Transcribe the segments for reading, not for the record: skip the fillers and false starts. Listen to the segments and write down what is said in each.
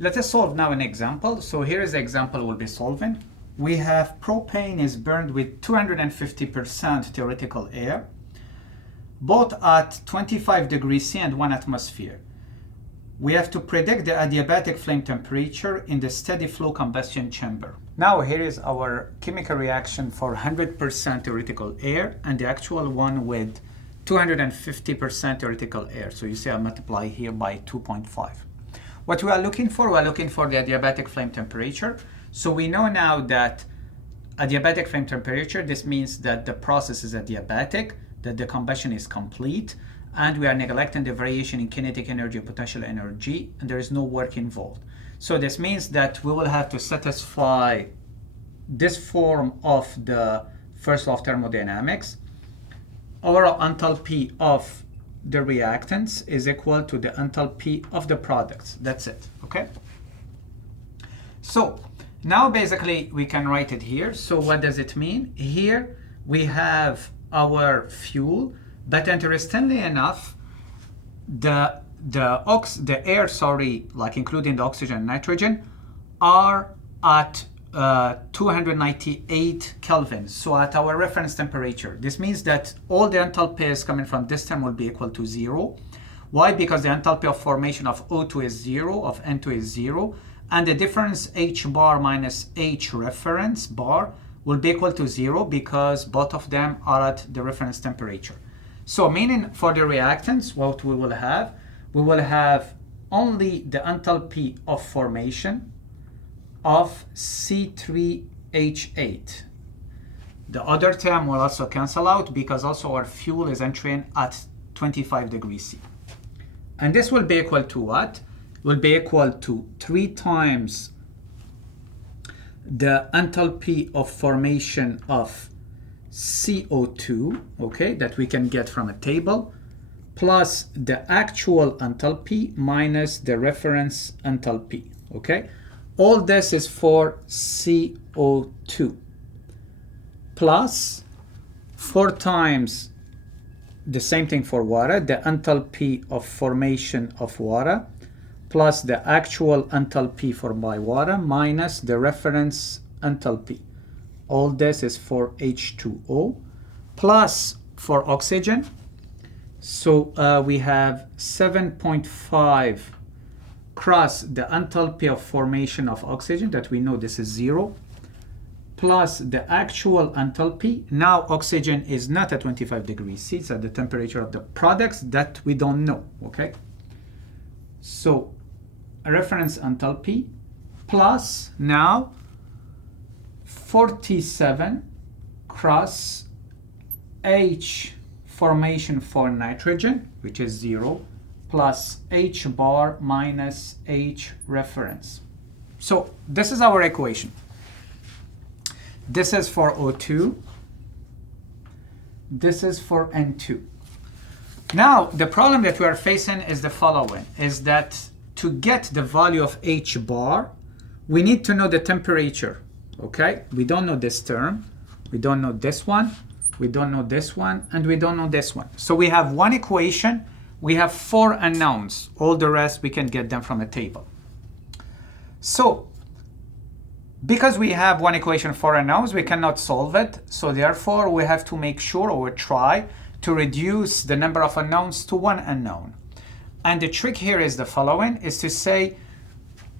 Let us solve now an example. So here is the example we'll be solving. We have propane is burned with 250% theoretical air, both at 25 degrees C and 1 atmosphere. We have to predict the adiabatic flame temperature in the steady flow combustion chamber. Now here is our chemical reaction for 100% theoretical air and the actual one with 250% theoretical air. So you see I multiply here by 2.5. What we are looking for, the adiabatic flame temperature. So we know now that adiabatic flame temperature, this means that the process is adiabatic, that the combustion is complete, and we are neglecting the variation in kinetic energy and potential energy, and there is no work involved. So this means that we will have to satisfy this form of the first law of thermodynamics. Overall enthalpy of the reactants is equal to the enthalpy of the products. That's it, okay? So now basically we can write it here. So what does it mean? Here we have our fuel, but interestingly enough, the air, like including the oxygen and nitrogen, are at 298 Kelvin, so at our reference temperature. This means that all the enthalpies coming from this term will be equal to 0. Why? Because the enthalpy of formation of O2 is 0, of N2 is 0, and the difference H bar minus H reference bar will be equal to 0 because both of them are at the reference temperature. So meaning for the reactants, what we will have only the enthalpy of formation of C3H8. The other term will also cancel out because also our fuel is entering at 25 degrees C. And this will be equal to what? Will be equal to 3 times the enthalpy of formation of CO2, okay, that we can get from a table, plus the actual enthalpy minus the reference enthalpy, okay? All this is for CO2, plus 4 times the same thing for water, the enthalpy of formation of water, plus the actual enthalpy for by water minus the reference enthalpy. All this is for H2O, plus for oxygen. So we have 7.5 cross the enthalpy of formation of oxygen, that we know this is 0, plus the actual enthalpy. Now oxygen is not at 25 degrees C, it's at the temperature of the products that we don't know, okay? So a reference enthalpy plus now 47 cross H formation for nitrogen, which is 0, plus H bar minus H reference. So this is our equation. This is for O2. This is for N2. Now, the problem that we are facing is the following, is that to get the value of H bar, we need to know the temperature, okay? We don't know this term. We don't know this one. We don't know this one. And we don't know this one. So we have one equation. We have 4 unknowns. All the rest, we can get them from a table. So because we have one equation, 4 unknowns, we cannot solve it. So therefore, we have to make sure, or try to reduce the number of unknowns to 1 unknown. And the trick here is the following, is to say,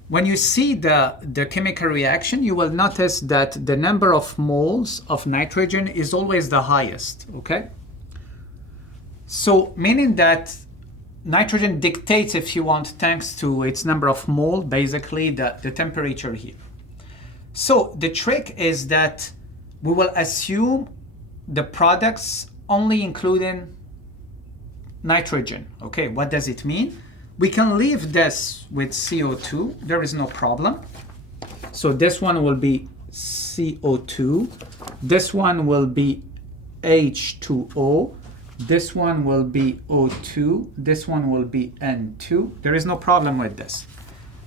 when you see the chemical reaction, you will notice that the number of moles of nitrogen is always the highest, okay? So meaning that nitrogen dictates, if you want, thanks to its number of mole, basically the temperature here. So the trick is that we will assume the products only including nitrogen. Okay, what does it mean? We can leave this with CO2. There is no problem. So this one will be CO2. This one will be H2O. This one will be O2. This one will be N2. There is no problem with this.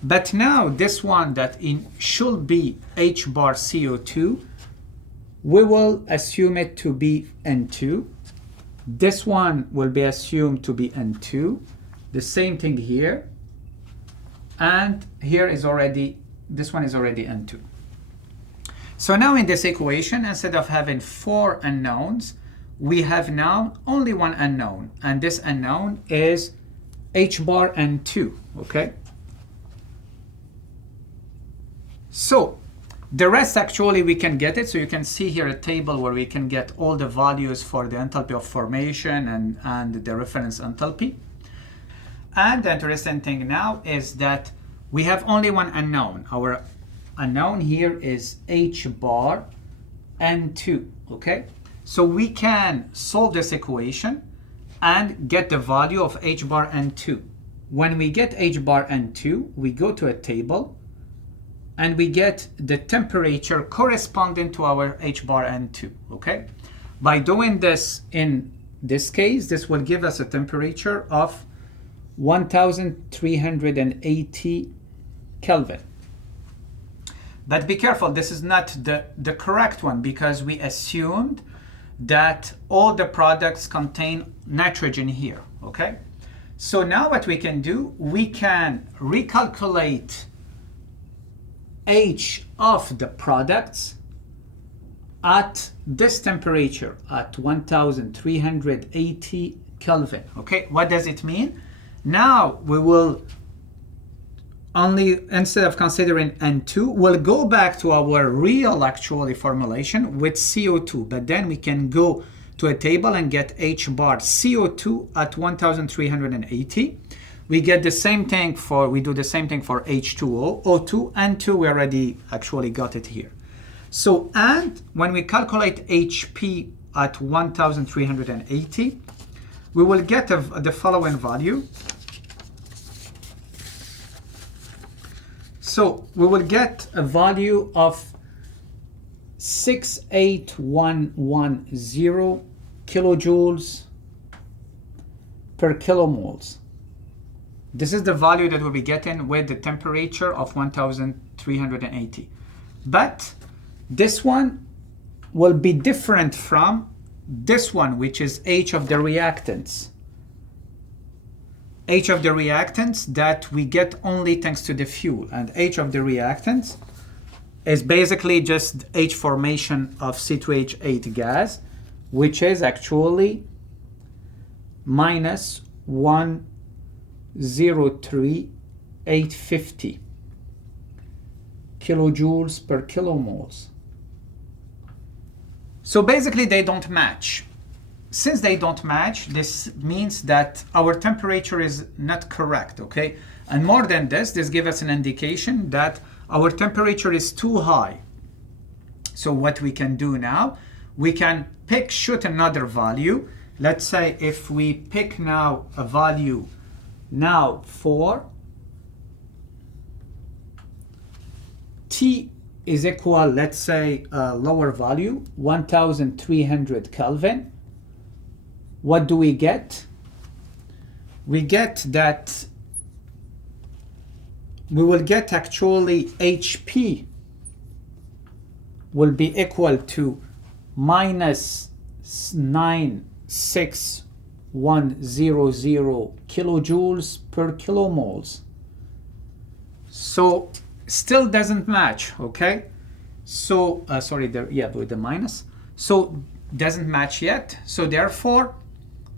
But now this one that should be H bar CO2, we will assume it to be N2. This one will be assumed to be N2. The same thing here. and here is already, this one is already N2. So now in this equation, instead of having 4 unknowns, we have now only one unknown, and this unknown is H bar N2, okay? So the rest actually we can get it. So you can see here a table where we can get all the values for the enthalpy of formation and the reference enthalpy. And the interesting thing now is that we have only one unknown. Our unknown here is H bar N2, okay? So we can solve this equation and get the value of H bar N2. When we get H bar N2, we go to a table and we get the temperature corresponding to our H bar N2, okay? By doing this in this case, this will give us a temperature of 1380 Kelvin. But be careful, this is not the correct one, because we assumed that all the products contain nitrogen here, okay? So now what we can do, we can recalculate H of the products at this temperature, at 1380 Kelvin, okay? What does it mean? Now we will only, instead of considering N2, we'll go back to our real actually formulation with CO2, but then we can go to a table and get H bar CO2 at 1380. We get the same thing for, we do the same thing for H2O, O2, N2, we already actually got it here. So, and when we calculate HP at 1380, we will get the following value. So we will get a value of 68110 kilojoules per kilomoles. This is the value that we'll be getting with the temperature of 1380. But this one will be different from this one, which is H of the reactants. H of the reactants that we get only thanks to the fuel. And H of the reactants is basically just H formation of C2H8 gas, which is actually minus 103,850 kilojoules per kilomoles. So basically they don't match. Since they don't match, this means that our temperature is not correct, okay? And more than this gives us an indication that our temperature is too high. So what we can do now, we can shoot another value. Let's say if we pick now a value now for T is equal, let's say a lower value, 1300 Kelvin. What do we get? We get that we will get actually HP will be equal to minus 96100 kilojoules per kilomoles. So still doesn't match, okay? So sorry, with the minus. So doesn't match yet. So therefore,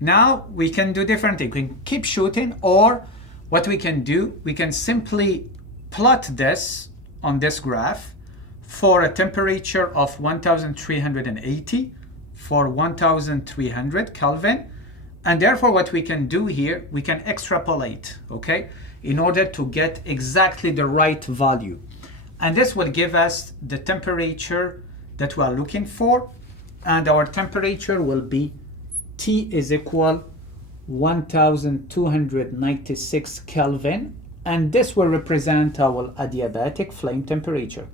now we can do different things. We can keep shooting, or what we can do, we can simply plot this on this graph for a temperature of 1380 for 1300 Kelvin. And therefore what we can do here, we can extrapolate, okay, in order to get exactly the right value. And this will give us the temperature that we are looking for. And our temperature will be T is equal 1296 Kelvin, and this will represent our adiabatic flame temperature.